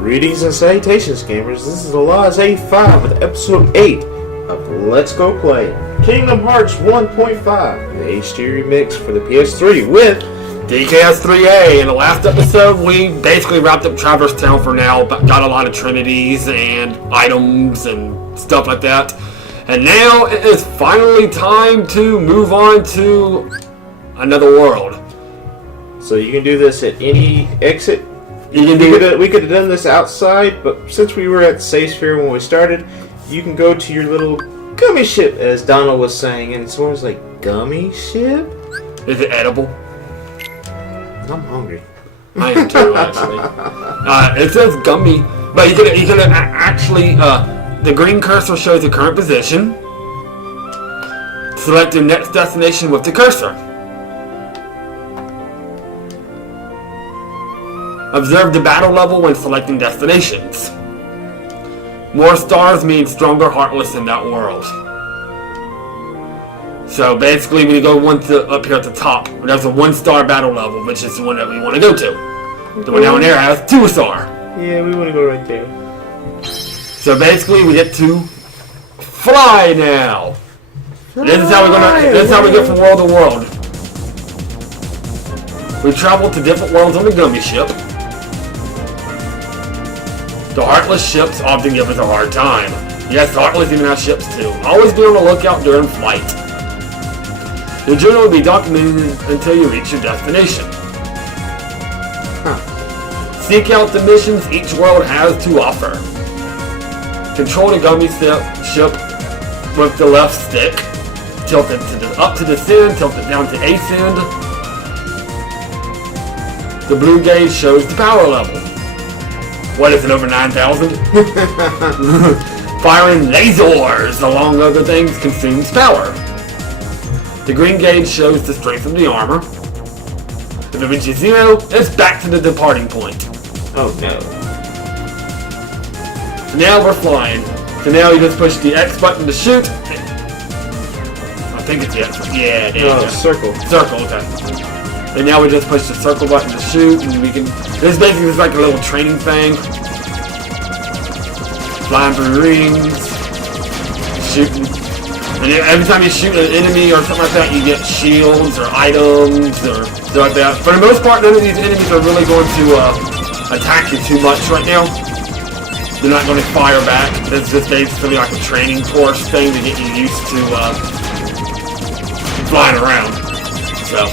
Greetings and salutations, gamers. This is Elias 85 with episode 8 of Let's Go Play Kingdom Hearts 1.5, the HD remix for the PS3 with DKS3A. In the last episode, we basically wrapped up Traverse Town for now, but got a lot of trinities and items and stuff like that. And now it is finally time to move on to another world. So you can do this at any exit. We could have done this outside, but since we were at the Safe Sphere when we started, you can go to your little gummy ship, as Donald was saying, and someone's like, gummy ship? Is it edible? I'm hungry. I am too, actually. It says gummy, but you can actually, the green cursor shows the current position. Select your next destination with the cursor. Observe the battle level when selecting destinations. More stars means stronger heartless in that world. So basically, when you go up here at the top, there's a 1-star battle level, which is the one that we want to go to. The one down there has 2-star. Yeah, we want to go right there. So basically, we get to fly now. This is how we get from world to world. We travel to different worlds on the gummy ship. The heartless ships often give us a hard time. Yes, the heartless even have ships too. Always be on the lookout during flight. The journey will be documented until you reach your destination. Seek out the missions each world has to offer. Control the gummy ship with the left stick. Tilt it up to descend, tilt it down to ascend. The blue gauge shows the power level. What is it, over 9,000? Firing lasers, along other things, consumes power. The green gauge shows the strength of the armor. If it reaches 0, it's back to the departing point. Oh no. So now we're flying. So now you just push the X button to shoot. I think it's the X button. Yeah, there you go. Circle. Circle, okay. And now we just push the circle button to shoot, and we can... This basically is like a little training thing. Flying through rings. Shooting. And every time you shoot an enemy or something like that, you get shields or items or stuff like that. For the most part, none of these enemies are really going to attack you too much right now. They're not going to fire back. It's just basically like a training course thing to get you used to flying around. So...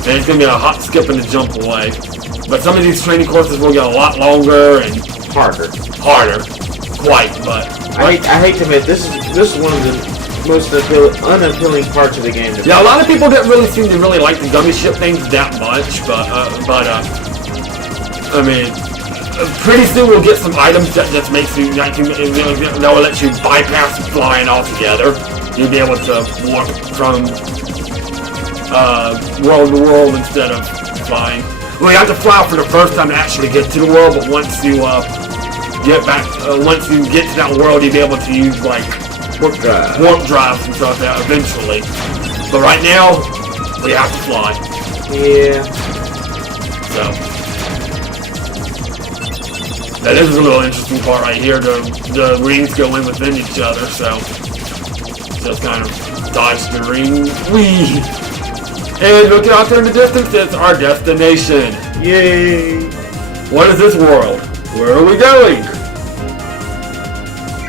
And it's going to be a hop, skip, and a jump away. But some of these training courses will get a lot longer and harder. Quite, but... I hate to admit, this is one of the most unappealing parts of the game. Yeah, a lot of people didn't really seem to really like the gummy ship things that much, but I mean, pretty soon we'll get some items that just makes you, that will let you bypass flying altogether. You'll be able to warp from world to world instead of flying. Well, you have to fly for the first time to actually get to the world, but once you once you get to that world, you'll be able to use like warp drives and stuff like that eventually. But right now, we have to fly. Yeah. So that is a little interesting part right here. The rings go in within each other, so just kind of dodge the ring. Whee! And look out there in the distance, it's our destination. Yay! What is this world? Where are we going?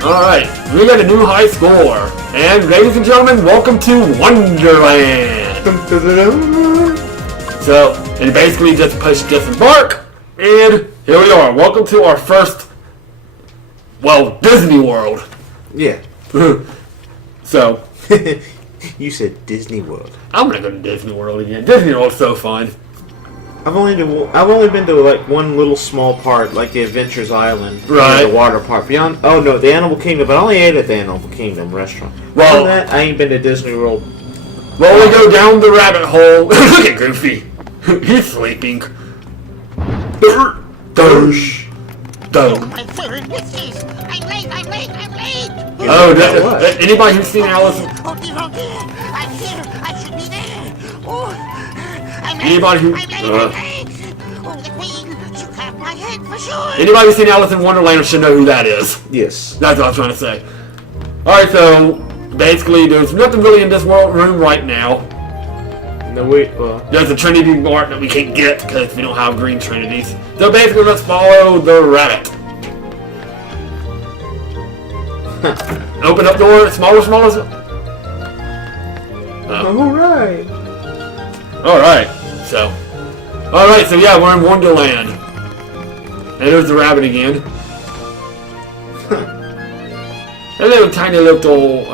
Alright, we got a new high score. And ladies and gentlemen, welcome to WonderLand. So, and basically just push disembark. And here we are. Welcome to our first, well, Disney World. Yeah. So... You said Disney World. I'm gonna go to Disney World again. Disney World's so fun. I've only been to like one little small part, like the Adventures Island, right? The water park. Beyond, oh no, the Animal Kingdom. But I only ate at the Animal Kingdom restaurant. Well, that, I ain't been to Disney World. Well, we go down the rabbit hole. Look at Goofy. He's sleeping. Dosh. My favorite witches! I'm late! Oh, anybody who's seen Alice? I'm here! I should be there! Oh, I'm late! Anybody who... I'm late! Oh, the queen! have my head for sure. Anybody who's seen Alice in Wonderland should know who that is. Yes. That's what I was trying to say. Alright, so basically there's nothing really in this room right now. No, wait, well. There's a Trinity mark that we can't get because we don't have green Trinities. So basically let's follow the rabbit. Open up door, smaller. Alright. Alright, so yeah, we're in Wonderland. And there's the rabbit again. A little tiny little,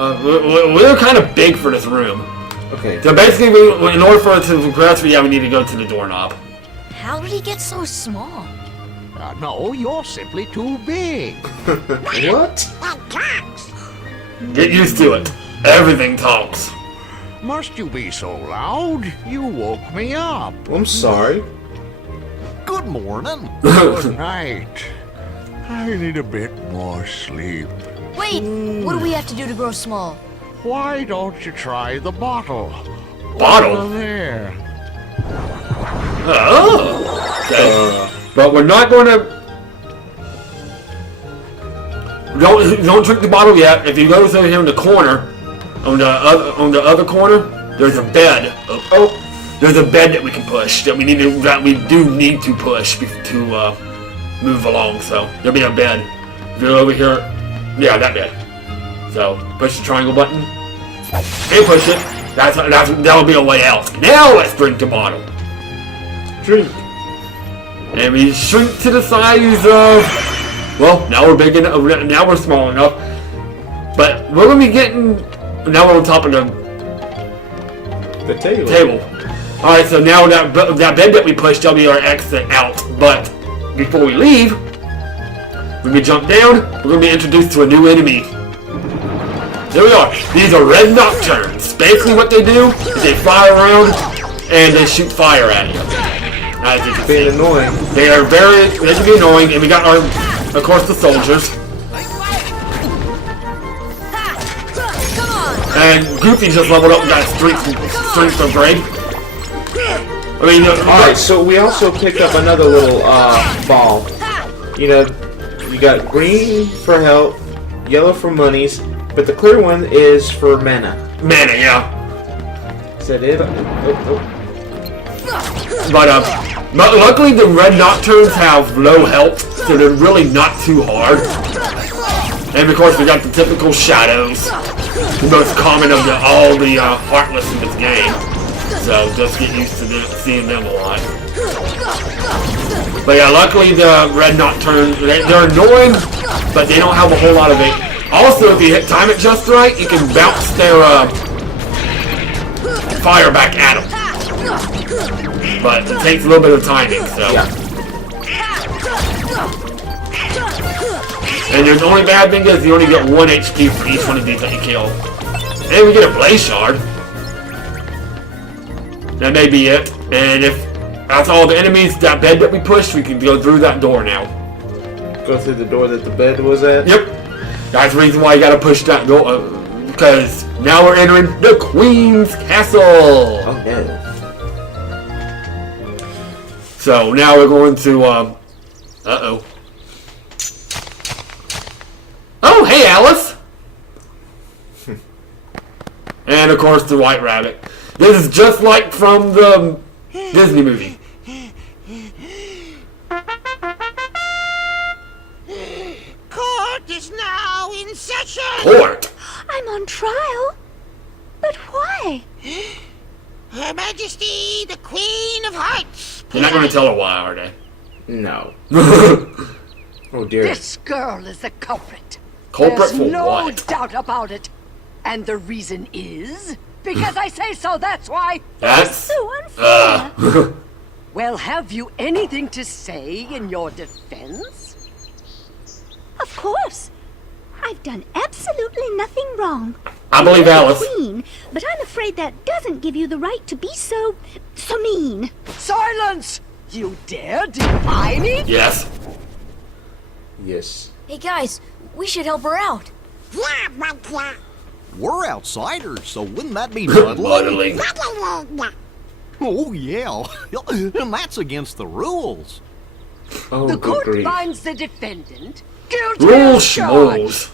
we're kind of big for this room. Okay. So basically, in order for us to progress, we need to go to the doorknob. How did he get so small? No, you're simply too big. What? That talks. Get used to it. Everything talks. Must you be so loud? You woke me up. I'm sorry. Good morning. Good night. I need a bit more sleep. Wait, what do we have to do to grow small? Why don't you try the bottle? Bottle? Over there. Oh. Okay. But we're not going to. Don't drink the bottle yet. If you go over here in the corner, on the other corner, there's a bed. Oh, there's a bed that we can push. That we do need to push to move along. So there'll be a bed. If you're over here, yeah, that bed. So push the triangle button and push it. That'll be a way out. Now let's drink the bottle. Drink. And we shrink to the size of. Well, now we're big enough. Now we're small enough. But we're gonna be getting. Now we're on top of the table. All right, so now that bed that we pushed, that'll be our exit out. But before we leave, when we jump down, we're gonna be introduced to a new enemy. There we are. These are red nocturnes. Basically, what they do is they fly around and they shoot fire at you. As you can see. Being annoying. They can be annoying, and we got our, of course, the soldiers. Come on! And Goofy just leveled up and got strength of grade. I mean, Alright, so we also picked up another little ball. You know, you got green for health, yellow for monies, but the clear one is for mana. Mana, yeah. Is that it? But luckily the red nocturnes have low health, so they're really not too hard. And of course we got the typical shadows, the most common of all the heartless in this game. So just get used to seeing them a lot. But yeah, luckily the red nocturnes, they're annoying, but they don't have a whole lot of it. Also, if you time it just right, you can bounce their fire back at them. But it takes a little bit of timing, so. Yeah. And the only bad thing is you only get 1 HP for each one of these that you kill. And we get a blaze shard. That may be it. And if that's all the enemies, that bed that we pushed, we can go through that door now. Go through the door that the bed was at? Yep. That's the reason why you gotta push that door. Because now we're entering the Queen's Castle. Oh no. So now we're going to, uh-oh. Oh, hey, Alice! And, of course, the White Rabbit. This is just like from the Disney movie. Court is now in session. Court? I'm on trial. But why? Her Majesty, the Queen of Hearts. You're not going to tell her why, are they? No. Oh dear. This girl is the culprit. Culprit There's for no what? doubt about it. And the reason is because I say so, that's why. That's... So unfair. Well, have you anything to say in your defense? Of course. I've done absolutely nothing wrong. I believe You're the Alice. Queen, but I'm afraid that doesn't give you the right to be so mean. Silence! You dare defy me? Yes. Yes. Hey guys, we should help her out. Yeah, but We're outsiders, so wouldn't that be muddling? Muddling. Oh, yeah. And that's against the rules. Oh, The good court grief. finds the defendant guilty Rule of charge schmoes.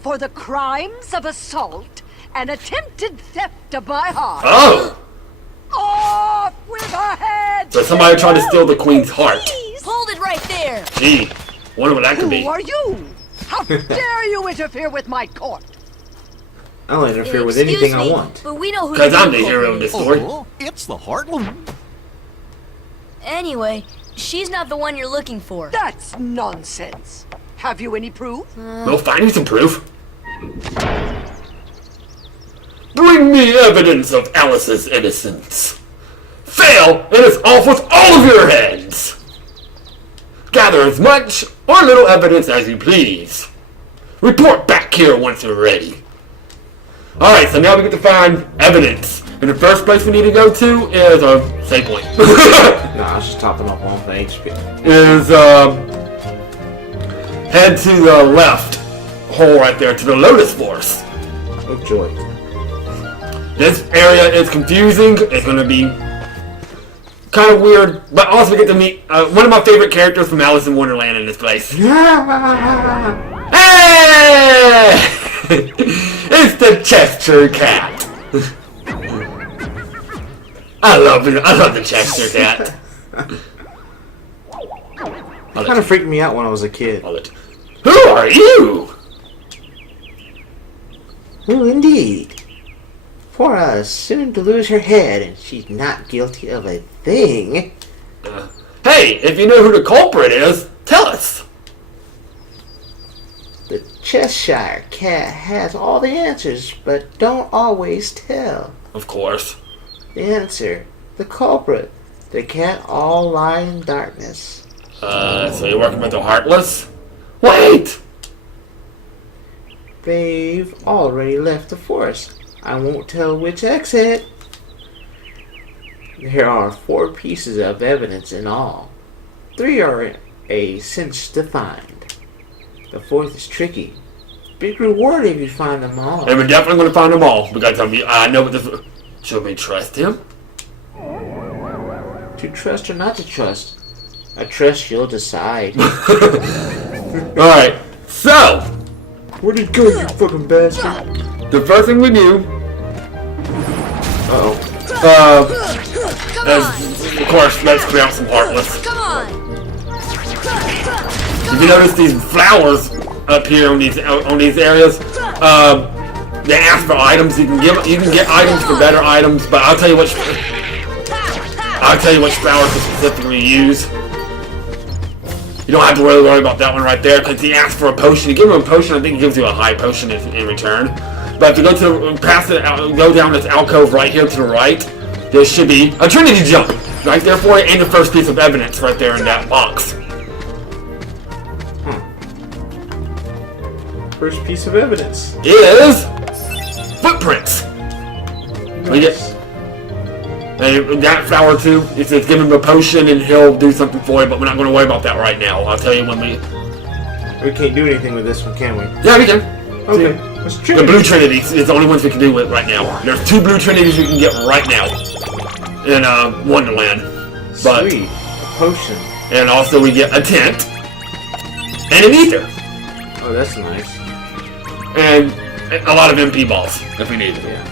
for the crimes of assault and attempted theft of my heart. Oh! Off with her head! So somebody tried to steal the queen's heart. Hold it right there. Gee, wonder what that could Who be. are you? How dare you interfere with my court? I'll interfere with Excuse anything I me, want. But we know who Because the I'm the real hero of culprit this is. story. Oh, it's the Heartless. Anyway, she's not the one you're looking for. That's nonsense. Have you any proof? Well, find me some proof. Bring me evidence of Alice's innocence. Fail, and it's off with all of your heads. Gather as much or little evidence as you please. Report back here once you're ready. Alright, so now we get to find evidence. And the first place we need to go to is a save point. Nah, I was just topping up on the HP. is head to the left hole right there to the Lotus Force. Oh joy. This area is confusing. It's going to be kind of weird, but also we get to meet one of my favorite characters from Alice in Wonderland in this place. Hey! It's the Chester Cat. I love it. I love the Chester Cat. Kind of freaked me out when I was a kid. Who are you? Oh, indeed. Poor Alice, soon to lose her head, and she's not guilty of a thing. Hey, if you know who the culprit is, tell us. The Cheshire Cat has all the answers, but don't always tell. Of course. The answer, the culprit, the cat all lie in darkness. So you're working with the Heartless? Wait! They've already left the forest. I won't tell which exit. There are 4 pieces of evidence in all. 3 are a cinch to find. The 4th is tricky. Big reward if you find them all. And we're definitely going to find them all. Because I know what this... Should we trust him? To trust or not to trust? I trust you'll decide. Alright, so... Where'd he go, you fucking bastard? The first thing we do... Uh-oh. Come is, on. of course, let's clear out some Heartless. Come on. If you notice these flowers up here on these areas, they ask for items. You can get items for better items, but I'll tell you which flowers to specifically use. You don't have to really worry about that one right there because he asks for a potion. You give him a potion, I think he gives you a high potion in return. But if you go go down this alcove right here to the right, there should be a Trinity jump right there for you, and the first piece of evidence right there in that box. First piece of evidence. Is footprints. We get that flower too. It says give him a potion and he'll do something for you, but we're not going to worry about that right now. I'll tell you when we. We can't do anything with this one, can we? Yeah, we can. Okay. Let's try The it. blue Trinities is the only ones we can do with right now. There's 2 blue Trinities we can get right now in Wonderland, but Sweet. A potion. and also we get a tent and an ether Oh, that's nice. and a lot of MP balls if we need them. Yeah.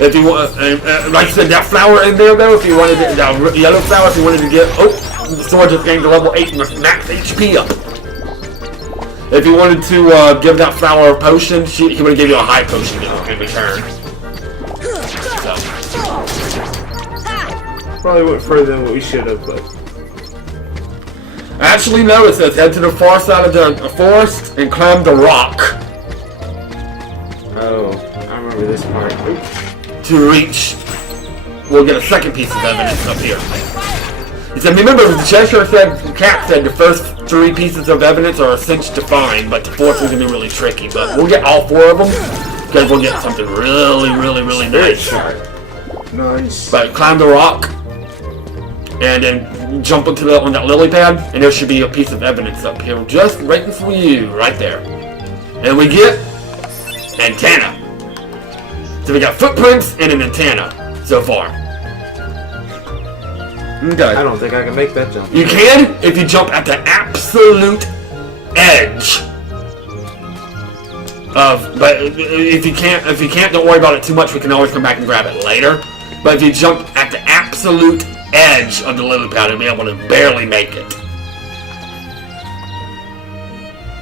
If you want, like I said, that flower in there though, if you wanted to, that yellow flower, if you wanted to get, the sword just gained to level 8 with max HP up. If you wanted to give that flower a potion, he would give you a high potion in return. So. Probably went further than what we should have, but... Actually, no, it says head to the far side of the forest and climb the rock Oh, I remember this part. Oops. to reach. We'll get a second piece of evidence up here. He said, remember, the Cheshire Cat said the first 3 pieces of evidence are a cinch to find, but the 4th one's gonna be really tricky. But we'll get all 4 of them because we'll get something really, really, really nice. Nice. But climb the rock and then jump on that lily pad, and there should be a piece of evidence up here just waiting for you right there. And we get antenna. So we got footprints and an antenna so far. Okay. I don't think I can make that jump. You can if you jump at the absolute edge of. But if you can't, don't worry about it too much. We can always come back and grab it later. But if you jump at the absolute edge of the lily pad, you'll be able to barely make it.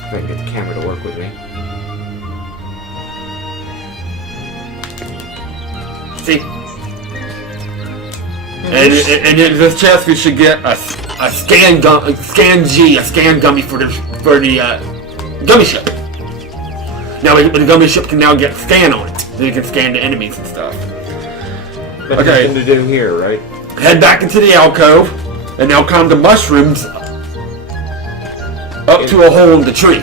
If I can get the camera to work with me. See? And in this chest, we should get a scan gummy for the gummy ship. Now the gummy ship can now get scan on it, so you can scan the enemies and stuff. That's Okay. nothing to do here, right? Head back into the alcove, and now climb the mushrooms up to a hole in the tree.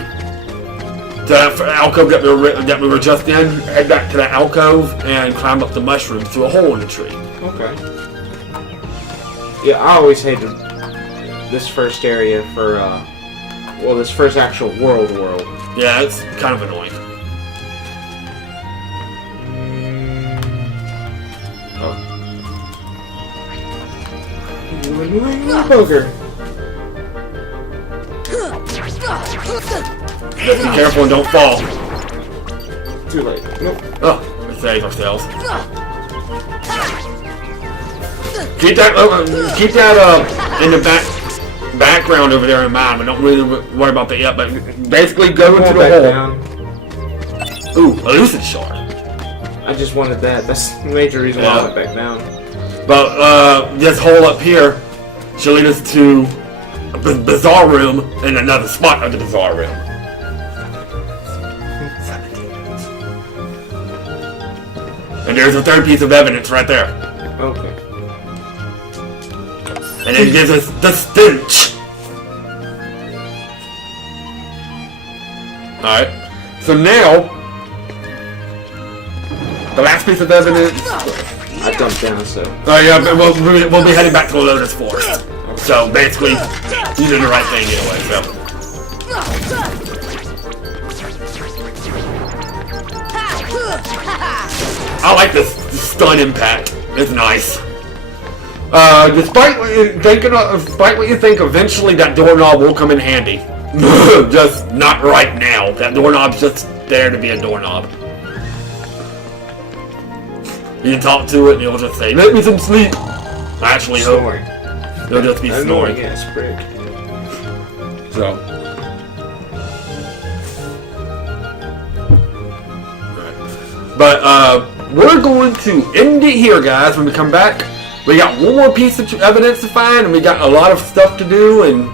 The alcove that we were just in. Head back to the alcove and climb up the mushrooms to a hole in the tree. Okay. Yeah, I always hated this first area for, well, this first actual world. Yeah, it's kind of annoying. Oh. You annoying little bugger. Be careful and don't fall. Too late. Nope. Oh, we save ourselves. Keep that in the background over there in mind. We don't really worry about that yet, but basically go into the hole. Down. Ooh, a lucid shard. I just wanted that. That's the major reason why I went back down. But this hole up here should lead us to a bizarre room in another spot of the bizarre room. And there's a third piece of evidence right there. Okay. And it gives us the stench. Alright. So now, the last piece of evidence. I dumped down, so. Oh yeah, but we'll be heading back to the Lotus Forest. So basically, you did the right thing anyway, so. I like this stun impact. It's nice. Despite what you think, eventually that doorknob will come in handy. Just not right now. That doorknob's just there to be a doorknob. You can talk to it and it'll just say, "Let me some sleep." I actually hope Snoring. it'll just be snoring. Yes, prick. So. But we're going to end it here, guys. When we come back, we got one more piece of evidence to find, and we got a lot of stuff to do, and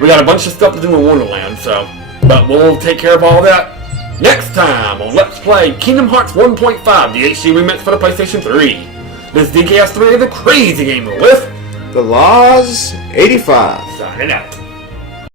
we got a bunch of stuff to do in WonderLand. So, but we'll take care of all that next time on Let's Play Kingdom Hearts 1.5, the HD remix for the PlayStation 3. This is DKS3A, the Crazy Gamer with The Laws 85. signing out.